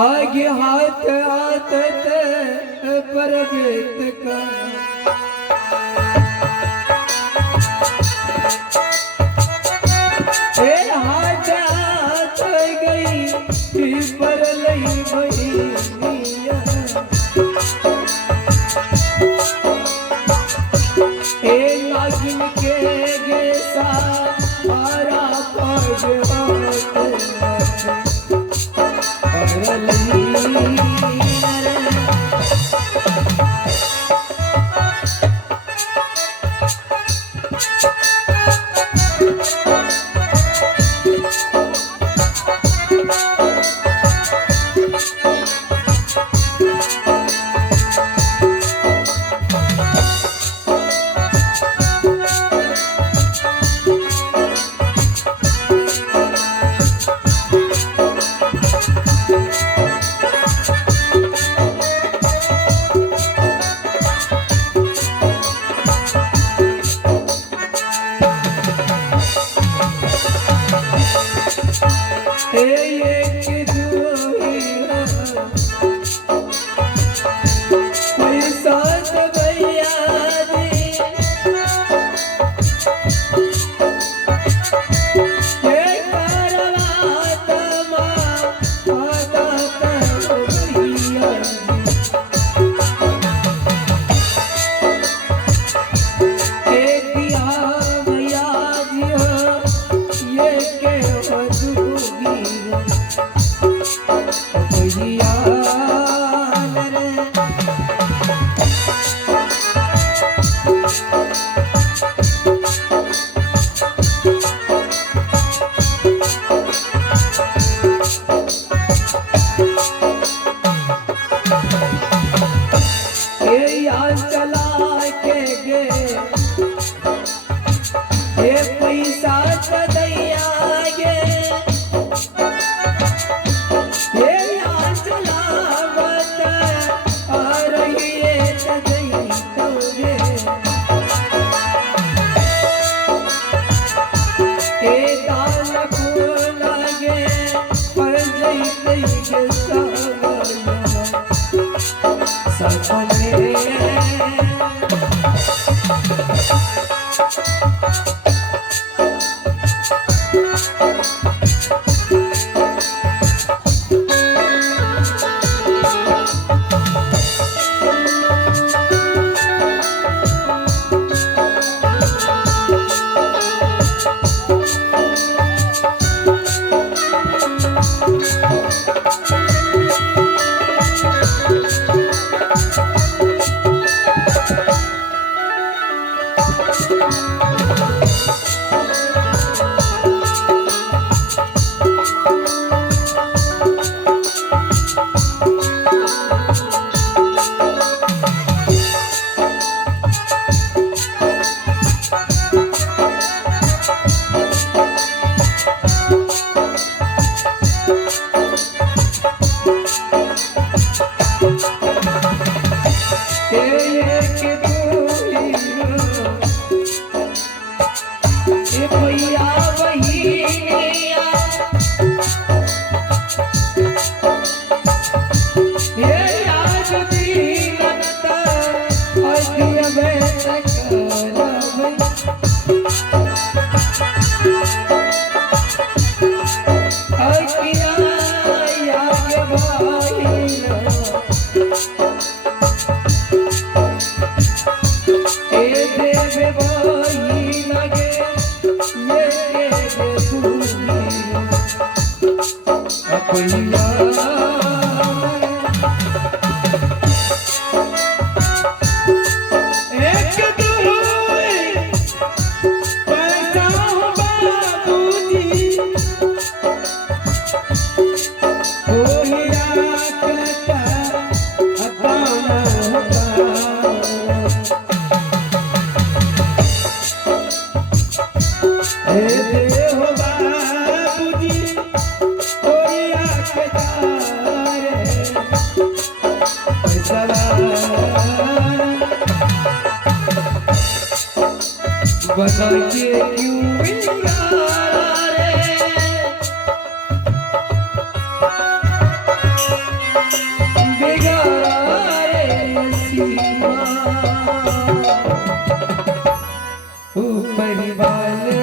आगे हाथ आदत परगत का हाथ हाथ गई पर लई भैया नागिन के गेसा मारा पग हो बाबूजी कोई आके बना के क्यों बिगाड़ा रे बिगाड़ा रे सीमा ऊपर वाले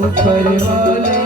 ऊपर वाले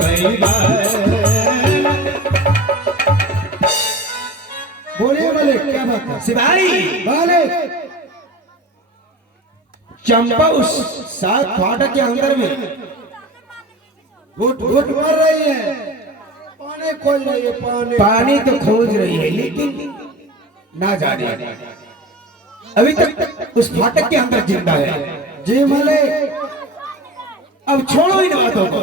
गई करता। सिपाही बोले चंपा उस सात फाटक के अंदर में घुट घुट मर रही है, पानी खोज रही है, पानी तो खोज रही है, लेकिन ना जाने अभी तक उस फाटक के अंदर जिंदा है। जी मले अब छोड़ो इन बातों को,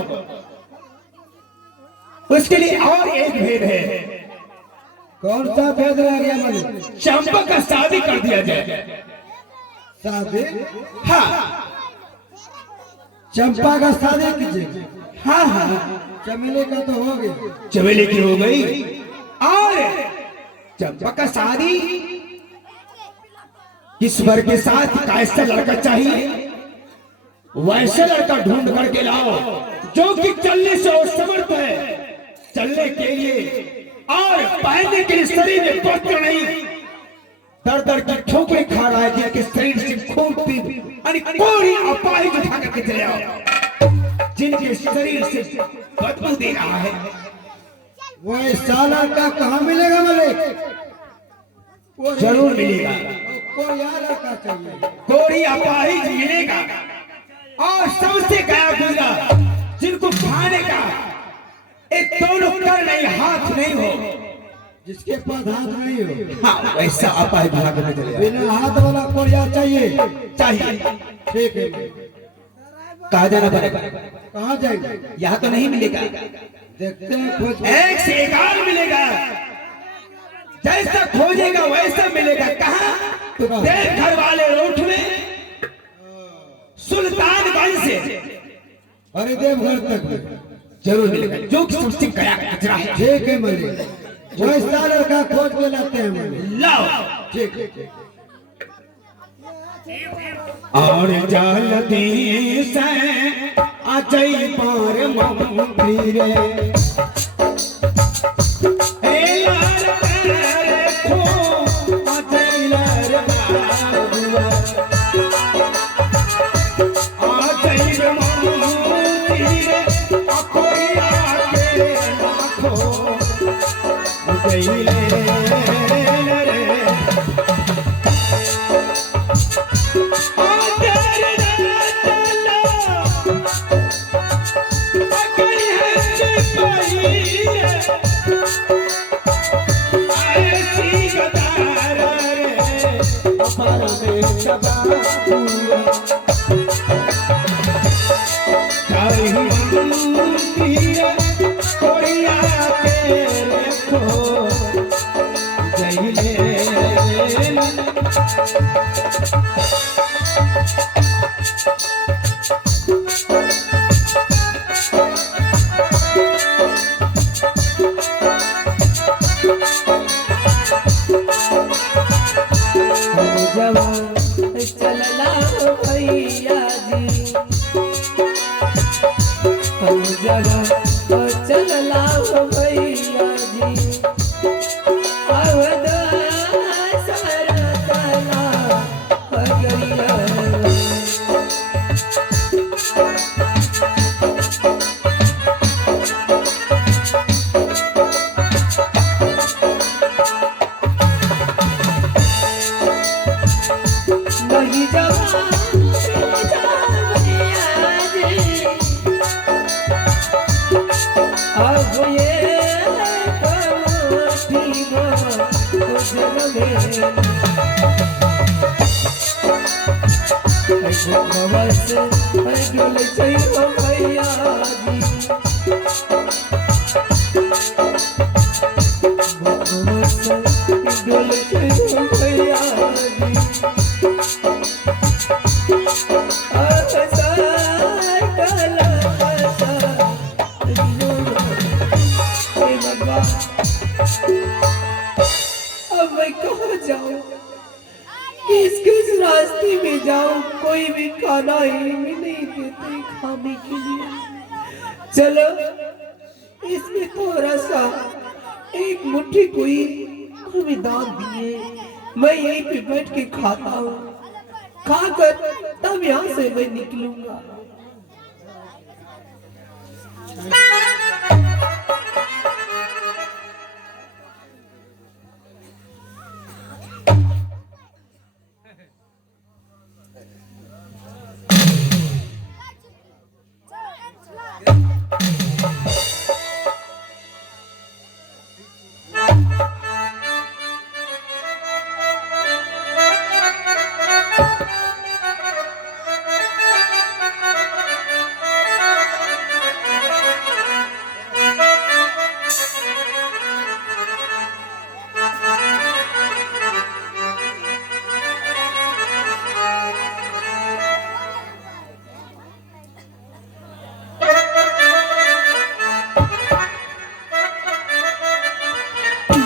उसके लिए और एक भेद है। कौन सा भेद रह गया मले? चंपा का शादी कर दिया जाए। शादी? हाँ चंपा का शादी कीजिए। हाँ हाँ, चमेली का तो हो गया। चमेली की हो गई, और चंपा का शादी किस वर के साथ कैसा लड़का चाहिए, वैसा लड़का ढूंढ करके लाओ जो कि चलने से असमर्थ है, चलने के लिए और पहनने के लिए शरीर में पत्र नहीं, दर दर की ठोकरें खा रहा है, जिनके शरीर से खून पी कोई अपाहिज उठा करके चले आओ, जिनके शरीर से बदबू दे रहा है। वह साला का कहाँ मिलेगा मले? जरूर मिलेगा, कोई यार लड़का चाहिए, कोई अपाहिज मिलेगा, और सबसे गया गुजरा जिनको खाने का एक दोनों कर नहीं, हाथ नहीं हो, जिसके पास हाथ नहीं हो। हाँ वैसा अपाहिज भाग में चले बिना हाथ वाला कोई यार चाहिए। चाहिए। ठीक है, कहा जाना पड़ेगा? कहाँ जाएंगे? यहाँ तो नहीं मिलेगा, देखते हैं खोज। एक से एक और मिलेगा, जैसा खोजेगा वैसा मिलेगा। कहाँ? तो देव घर वाले रोड में सुल्तानगंज से हरिदेव घर तक जरूर मिलेगा, जो कि सबसे गया कचरा है। ठीक है मले, वैसा लड़का खोज के लाते हैं मले। लाओ। ठीक है। और जलती से अजय पार मंत्री रे, ए लाल देखो अजय लाल बाबुआ, अजय मंत्री रे अकोई आके लाखो अजय ले रे, चलला भैया जी, हम जगह चलला भैया जी, अवध सरतला हरिया। नहीं जवान अब ये कमाठी भैया अब मैं कहाँ जाऊँ, किस किस रास्ते में जाऊँ, कोई भी खाना ही नहीं देते खाने के लिए। चलो इसमें थोड़ा सा एक मुट्ठी कोई हमें दान दिए, मैं यहीं पे बैठ के खाता हूँ, खाकर तब यहाँ से मैं निकलूंगा।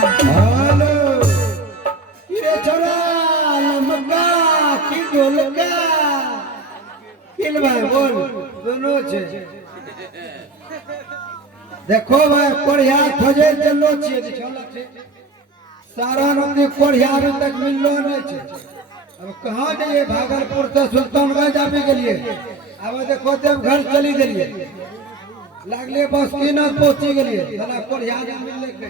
हेलो ये छोरा लमका की ढोलका किल भाई बोल दोनों छे देखो भाई कोढ़िया खोजे चलो छे छोला छे सारा नदी कोढ़िया अभी तक मिललो नहीं छे अब कहाँ गए भागलपुर से सुल्तानगंज आबी गेलिए अब देखो देवघर चली गेलिए लागले बस कीनत पहुंची गेलिए साला कोढ़िया नहीं मिलले के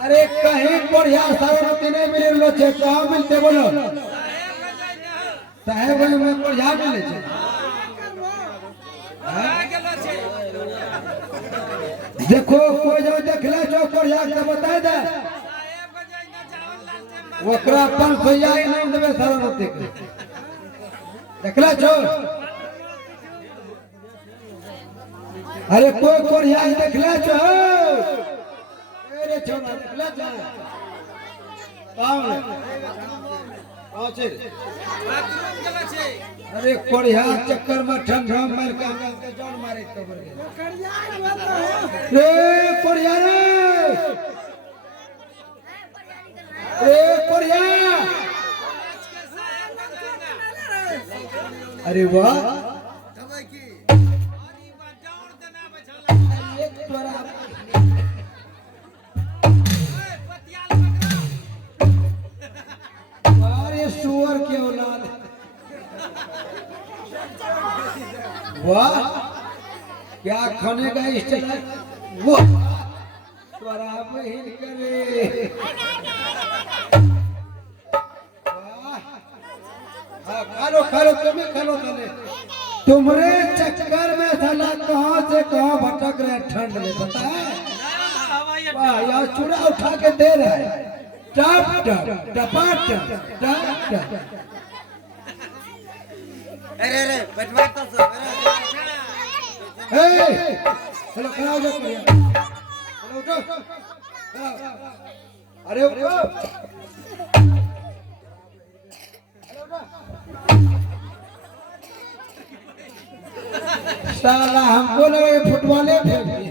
अरे कहीं कोढ़िया सारा नदी नहीं मिललो छे कहाँ मिलते बोलो साहेब में कोढ़िया मिले छे देखो कोई जो देखले जो कोढ़िया के बता दे ओकरा 500 इनाम देबे सारा नदी के देखले जो अरे कोई कोढ़िया देखले जो अरे छोरा देखले जो कौन छे अरे कोढ़िया चक्कर में ठंडा मार के जान मारे तो रे कोढ़िया रे कोढ़िया अरे वाह अरे सुअर के औलाद वाह क्या खाने का स्टाइल है वो स्वरा बहिन करे खा लो तुम्हें खा लो तुम्हारे चक्कर में साला कहाँ से कहाँ भटक रहे ठंड में पता है वाह यार चूड़ा उठा के दे रहा है टप टप टपा टप टप टप अरे बटवा तो सब हेलो खड़ा हो जाओ हेलो उठो अरे उठो साला हमको लगे फुटबॉले फेंक दिए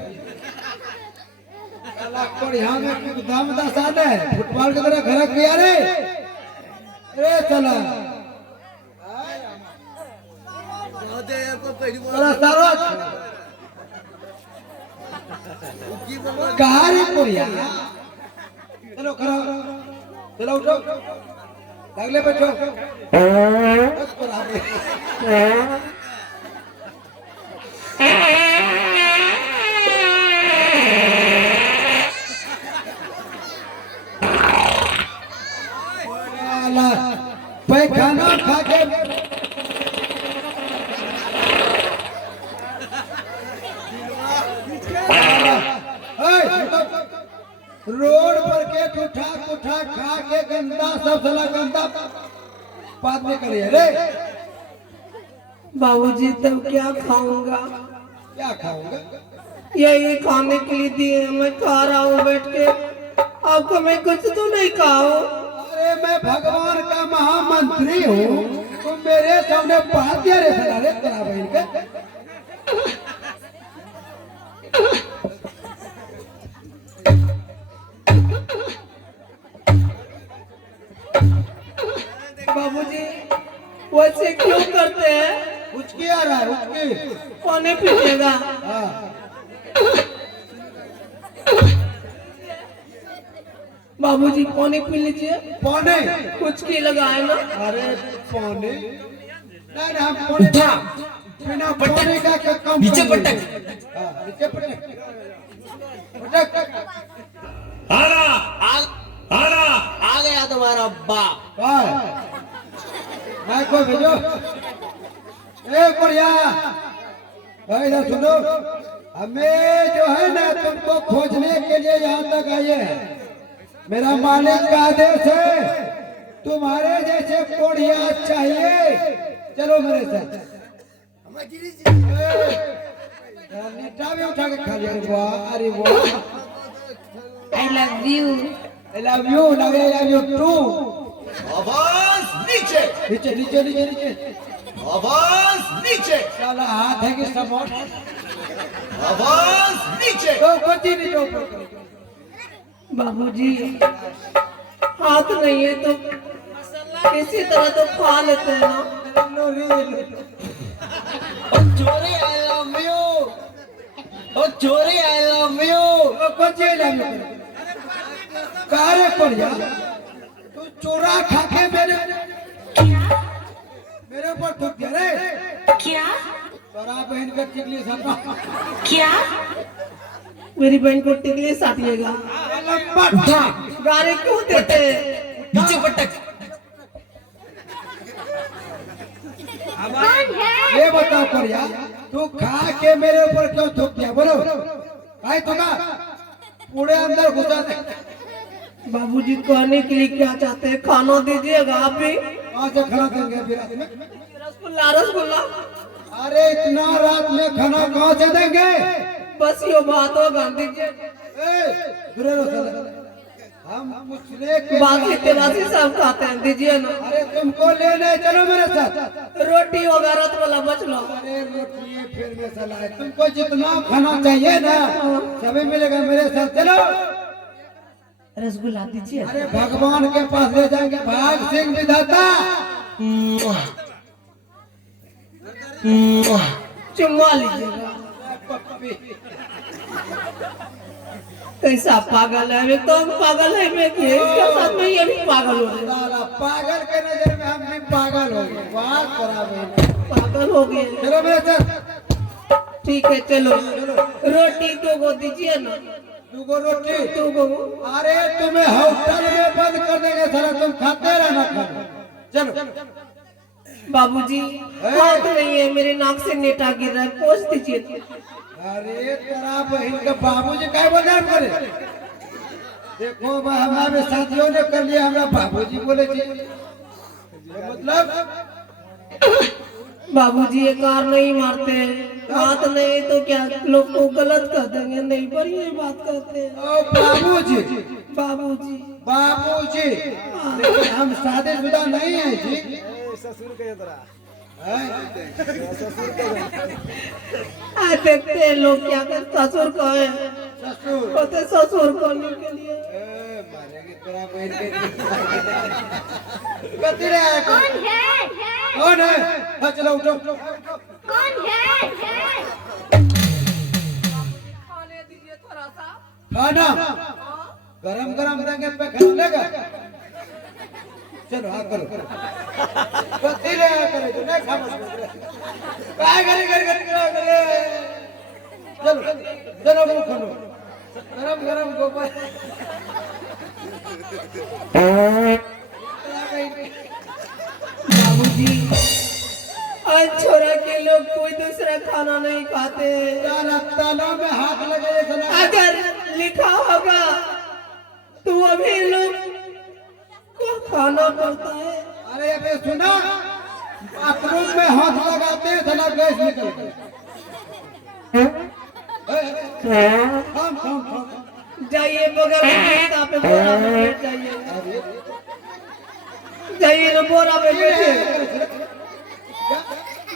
साला कोढ़िया में दम दसा है फुटबॉल की तरह घर किया रे अरे साला सारा कहाँ रे कोढ़िया चलो खड़ा चलो उठो अगले बैठो पैखाना खा के रोड पर के उठा खा के गंदा सब साला गंदा बात नहीं करिए रे बाबूजी तब क्या खाऊंगा क्या खाऊंगा यही खाने के लिए दिए मैं खा रहा हूँ बैठ के आपको मैं कुछ तो नहीं खाऊं अरे मैं भगवान का महामंत्री हूँ तुम मेरे सामने बात दिया रे साला रे तेरा बहन के बाबूजी वैसे क्यों करते हैं उचकी आ रहा है उचकी पानी पीजिएगा हाँ बाबूजी पानी पी लीजिए पौने कुछ की लगाए ना अरे पौने नहीं हम पौने बिना पौने का काम नीचे पटक नीचे पटक पटक आ गया तुम्हारा बाप मैं को भेजो ए कोढ़िया भाई इधर सुनो हमें जो है ना तुमको खोजने के लिए यहाँ तक आए हैं मेरा मालिक का आदेश है तुम्हारे जैसे कोढ़िया चाहिए चलो मेरे साथ नीटा भी उठा के खा लिया अरे वाह आई लव यू लगे आई लव यू टू आवाज नीचे नीचे नीचे नीचे नीचे आवाज नीचे, साला हाथ है कि सपोर्ट आवाज नीचे। तो कोची नहीं तो ऊपर करो। बाबूजी हाथ नहीं है तो किसी तरह तो खा लेते हैं ना। लो रे लो। चोरी आई लव यू, ओ चोरी आई लव यू। तो कोची ले लो। कारे पड़ जा। तू चोरा खा के मेरे ऊपर थूक दिया रे। क्या तोरा बहन का टिकली सपना। क्या मेरी बहन को टिकली साटिएगा। लंबा गारे क्यों देते? नीचे पटक। ये बताओ करिया, तू खा के मेरे ऊपर क्यों थूक दिया बोलो? भाई तो का पूरे अंदर घुसा दे। बाबूजी कहने के लिए क्या चाहते हैं? खाना दीजिएगा आप भी। कहाँ से खाना देंगे अभी रात में? रसगुल्ला रसगुल्ला। अरे इतना रात में खाना कहाँ से देंगे? बस ये बात होगा दीजिए। ए, दूरे रहो साला। हम पूछने के बासी तेवासी सब खाते हैं, दीजिए ना। अरे तुमको लेने चलो मेरे साथ। रोटी होगा रत वाला बच लो। अरे रोटी फिर में साला है। तुमको जितना खाना चाहिए ना सभी मिलेगा मेरे साथ चलो। रसगुल्ला दीजिए। अरे भगवान के पास ले जाएंगे। भाग सिंह विधाता। चुम्मा लीजिएगा। कैसा पागल है? वे तो हम पागल है मैं कि इसके साथ में ये भी पागल हो गए। साला पागल के नजर में हम भी पागल हो गए। बात करा बहन। पागल हो गए। चलो मेरे साथ। ठीक है चलो। रोटी दो गो दीजिए ना। दूगो रोटी। दो गो। अरे तुम्हें होटल में बंद कर देंगे साला। तुम खाते रहना खाना। चलो बाबूजी हाथ नहीं है, मेरे नाक से नेटा गिर रहा है, पोंछ दीजिए। अरे तेरा बहन का बाबूजी काय बदनाम करे? देखो भाई हमारे साथियों ने कर लिया हमरा बाबूजी बोले जी। मतलब बाबूजी ये कार नहीं मारते हैं। हाथ नहीं तो क्या लोग को गलत कर देंगे? नहीं पर ये बात करते हैं। ओ बाबूजी बाबूजी बाबूजी लेकिन हम शादीशुदा नहीं है जी। देखते हैं लोग क्या कर ससुर को है ससुर होते ससुर करने के लिए। मारेंगे तेरा बहन के। कति रे आया कौन है कौन है? हाँ चलो उठो। कौन है खाने दीजिए थोड़ा सा। खाना गरम गरम देंगे पे खा लेगा। चलो हाँ करो। कति रे आया करे तो नहीं खा बस। काय करे करे करे करे। चलो चलो वो खा लो। गरम गरम गोबर। बाबूजी आज छोरा के लोग कोई दूसरा खाना नहीं खाते। तालों में हाथ लगे सना। अगर लिखा होगा तो अभी लोग को खाना पड़ता है। अरे अबे सुना बाथरूम में हाथ लगाते हैं सना गैस निकलता है। थाम थाम थाम। जाइए बगल में रास्ता पे बोरा में बैठ जाइए। जाइए ना बोरा में बैठिए।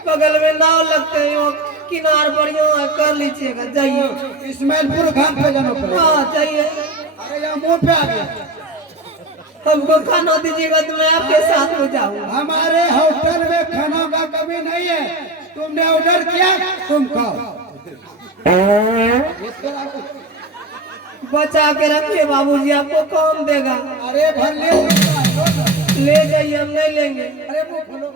बगल में नाव लगते हैं वो किनार बढ़िया है, कर लीजिएगा। जाइए। इस्माइलपुर घाट पे जाना पड़ेगा। हाँ जाइए। अरे यहाँ मुंह पे आ गया। हमको खाना दीजिएगा तो मैं आपके साथ में जाऊंगा। हमारे होटल में खाना का कमी नहीं है। तुमने ऑर्डर किया तुम खाओ। बचा के रखिए बाबूजी, आपको कौन देगा? अरे भर ले ले जाइए, हम नहीं लेंगे। अरे मुंह खोलो।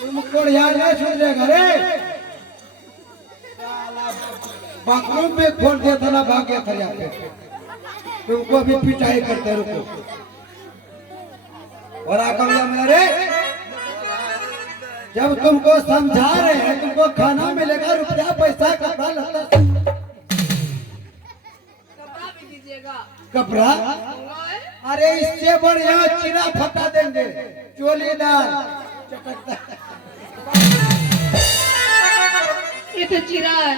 तुमको यहाँ नहीं सुधरेगा रे। बाथरूम में खोल दिया था ना, भाग गया था यहाँ पे। तुमको अभी पिटाई करते रुको। और आकर मेरे जब तुमको समझा रहे हैं तुमको खाना मिलेगा, रुपया पैसा कपड़ा लगता। कपड़ा भी दीजिएगा। कपड़ा अरे इससे बढ़िया चिरा फटा देंगे। चोलीदार चटकदार। ये तो चिरा है,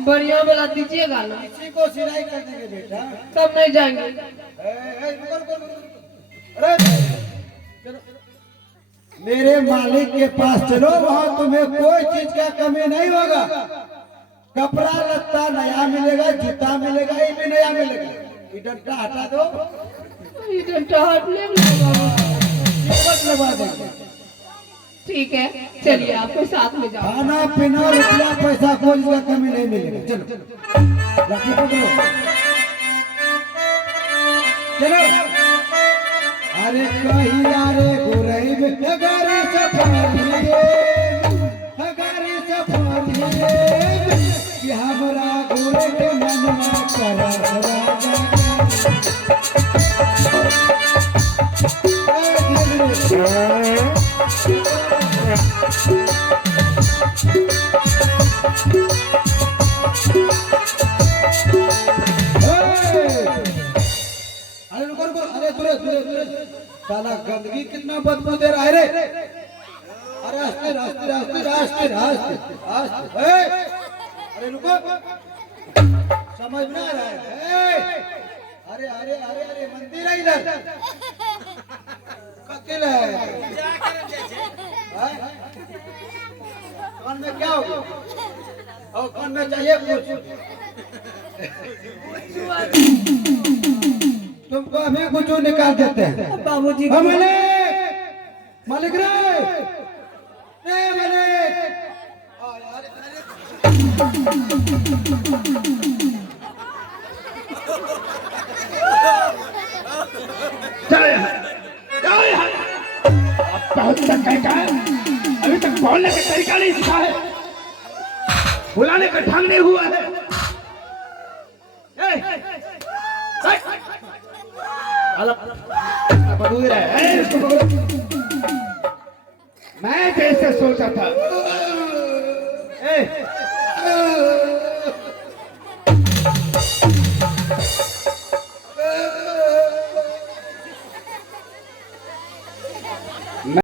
बढ़िया वाला दीजिएगा ना, इसी को सिलाई कर देंगे बेटा। तब नहीं जाएंगे। रुको, रुको, रुको। अरे मेरे मालिक के पास चलो, वहां तुम्हें कोई चीज का कमी नहीं होगा। कपड़ा लत्ता नया मिलेगा, जूता मिलेगा, ये भी नया मिलेगा। ये डंडा हटा दो, ये डंडा हटने लगा। कीमत लगा देंगे। ठीक है, चलिए आपको साथ में जाओ। खाना पीना रुपया पैसा कोई इसका कमी नहीं मिलेगा। चलो लाठी पकड़ो, चलो। अरे कहिया रे गुरई में हगारी सफारिए, हगारी सफारिए, कि हमरा गुरे के मनवा करत राजा। अरे रुको रुको, अरे दूरे दूरे दूरे, साला गंदगी कितना बदबू दे रहा है रे। अरे आस्ते आस्ते आस्ते आस्ते आस्ते आस्ते, अरे रुको, समझ में आ रहा है। अरे अरे अरे अरे मंदिर है इधर, कतिल है। कौन में क्या होगा, और कौन में चाहिए कुछ। तुमको अभी कुछ निकाल देते हैं बाबूजी। मालिक, मालिक रे मालिक। बहुत तक क्या अभी तक बोलने का तरीका नहीं सीखा है, बुलाने का ढंग नहीं हुआ है। मैं जैसे सोचा था,